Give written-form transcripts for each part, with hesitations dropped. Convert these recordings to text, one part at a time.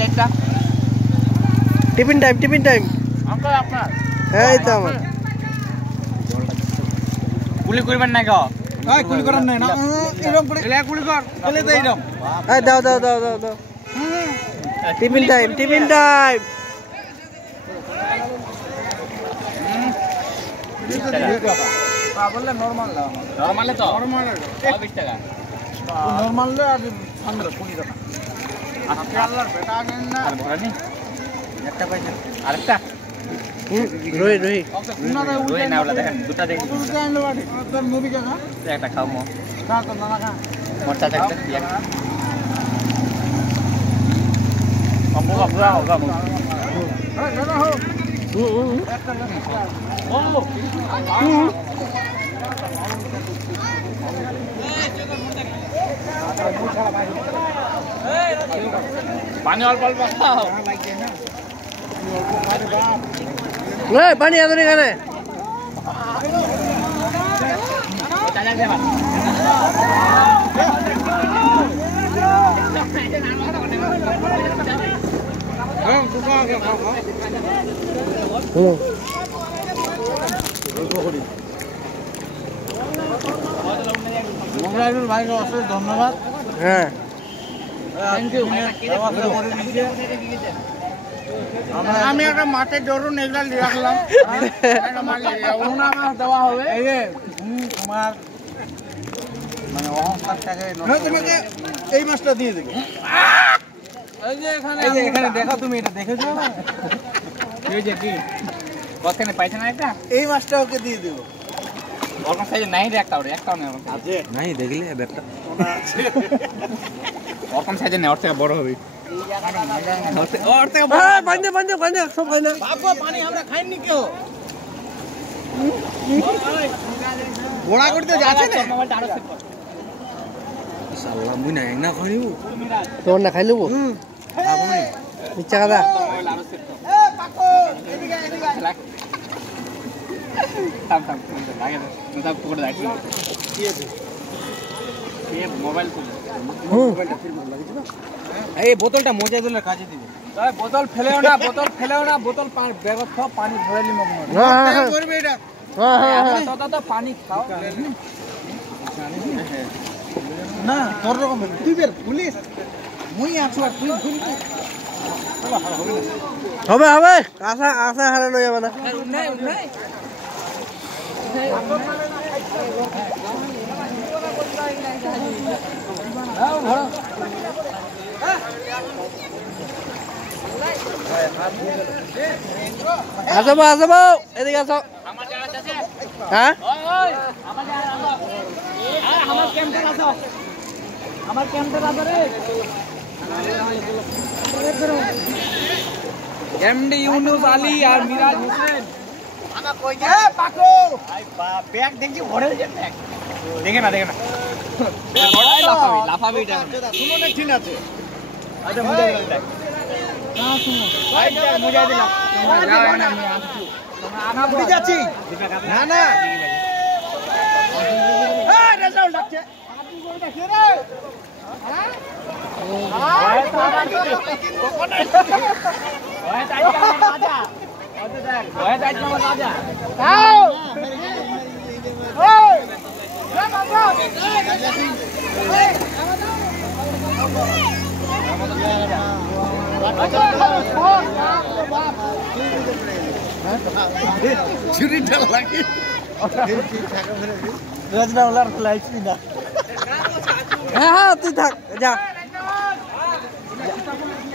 চারটা tiffin time uncle আপনার এই তো আমার গুলি করবেন না গো এই গুলি করার নাই না এরকম করে এলা গুলি কর বলে দেই এরকম এই দাও টিফিন টাইম বললে নরমাল দাও নরমালে তো 20 টাকা নরমাল লে আর 15 20 টাকা আপনি আল্লাহর বেটা আনেন না আর ভরা নেই একটা পয়সা আরেকটা রই উনারে ওই না ওলা দেখেন দুটো দেখি উঠে আনলো বাড়ি তোর মুভি কাকা একটা খাও মো না তো না না মোটা থাকতে একটা অম্বু বাবুরা হোগা মো এই দাদা হো পানি অল্প অল্প খাও পানি এত এখানে মোবাইল ভাইকে অশেষ ধন্যবাদ হ্যাঁ আমি একটা মাঠের ধরুন এগুলা রাখলাম দেওয়া হবে তোমার মানে অহংকারটাকে তোমাকে এই মাছটা দিয়ে দেবো এই যে এখানে দেখো তুমি এটা দেখেছো না এই যে কি বসখানে পাইছ না একটা এই মাছটা ওকে দিয়ে দেবো ওরকম সাইজে নাই রে একটাও নেই আছে নাই দেখলি ব্যাগটা ওরকম সাইজে নেই ওর থেকে বড় হবে বান্ধে সব খাই না বাবা পানি আমরা খাইনি কেউ ঘোড়া করতে যাচ্ছে না সাল্লাহ মুই না না খাই নিব তোর না খাই লব খাবো না ইচ্ছা কথা এ পাকো এদিকে থাম লাগে না তুই পকড়ে যাচ্ছিস কি আছে ये मोबाइल को এই বোতলটা মজা দিলে কাজে দিবে তাই বোতল ফেলেও না বোতল ব্যাগত খাও পানি ভরে লি মগ হ্যাঁ করবে এটা তো পানি খাও না তোর রকম তুই বের পুলিশ মুই আছো আর তুই ভুল হবে আশা হারা লই যাবে না নাই আসবো এদিকে আসো হ্যাঁ আমার ক্যাম্পটা আসো রে এমডি ইউনুস আলী আর মিরাজ হোসেন আমা কই যে পাকো ভাই বাপ ব্যাগ দেখছি ভরে যে ব্যাগ দেখে না লাফাবি এটা শুনো না ঠিক আছে আচ্ছা মুজা দিলাম দেখ না শুনো ভাই মুজা দিলাম যাও না আমি যাচ্ছি না না এই রেজাল্ট ডাকছে আপনি কই দেখে রে চুরিটা লাগে রাজনা ওলার লাইফ না হ্যাঁ তুই থাক যা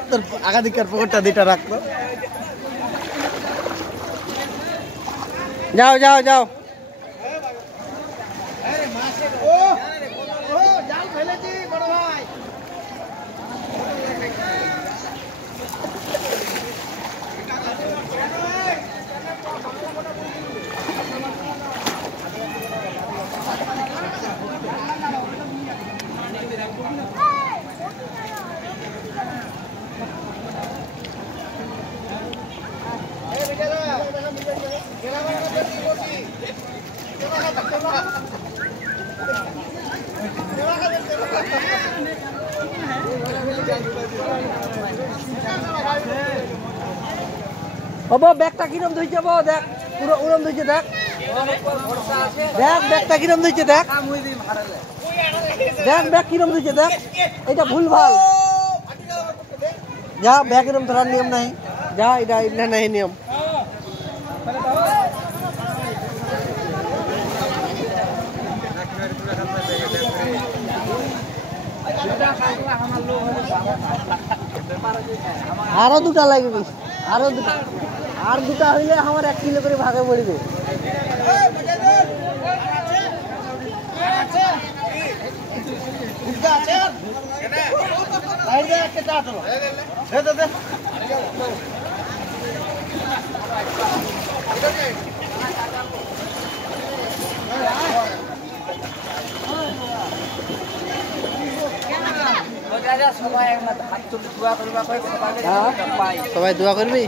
তোর আগাদিকার পকেটটা দিটা রাখলো যাও জাল ফেলেছি বড় ভাই বাবা ব্যাগটা কিরম ধইছে বাবা দেখ পুরো উড়ম ধইছে দেখ দেখ ব্যাগটা কিরম ধইছে দেখ দেখ ব্যাগ কিরম ধইছে দেখ এটা ভুল ভাল যা ব্যাগ এরম ধরার নিয়ম নাই যা এটা এটা নাই নিয়ম আরো দুটা লাগবে আরো দুটা আর দুটা হইলে আমার 1 কিলো করে ভাগে পড়বে সবাই দোয়া করবি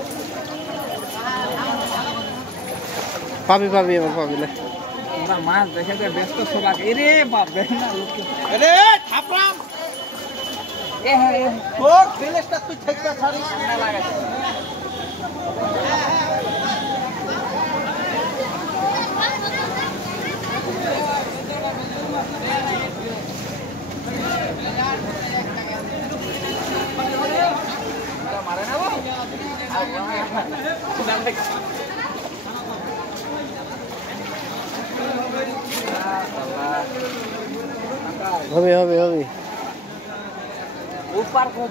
পাবি পাবি এবার পাবি না মাছ দেখে ব্যস্ত সবাই এরে বাপ না আরে থাপরাম এ হ্যাঁ তোর ফিলেসটা তুই ঠেকটা ছাড়িস না লাগাইছ হবে হবে হবে ऊपर को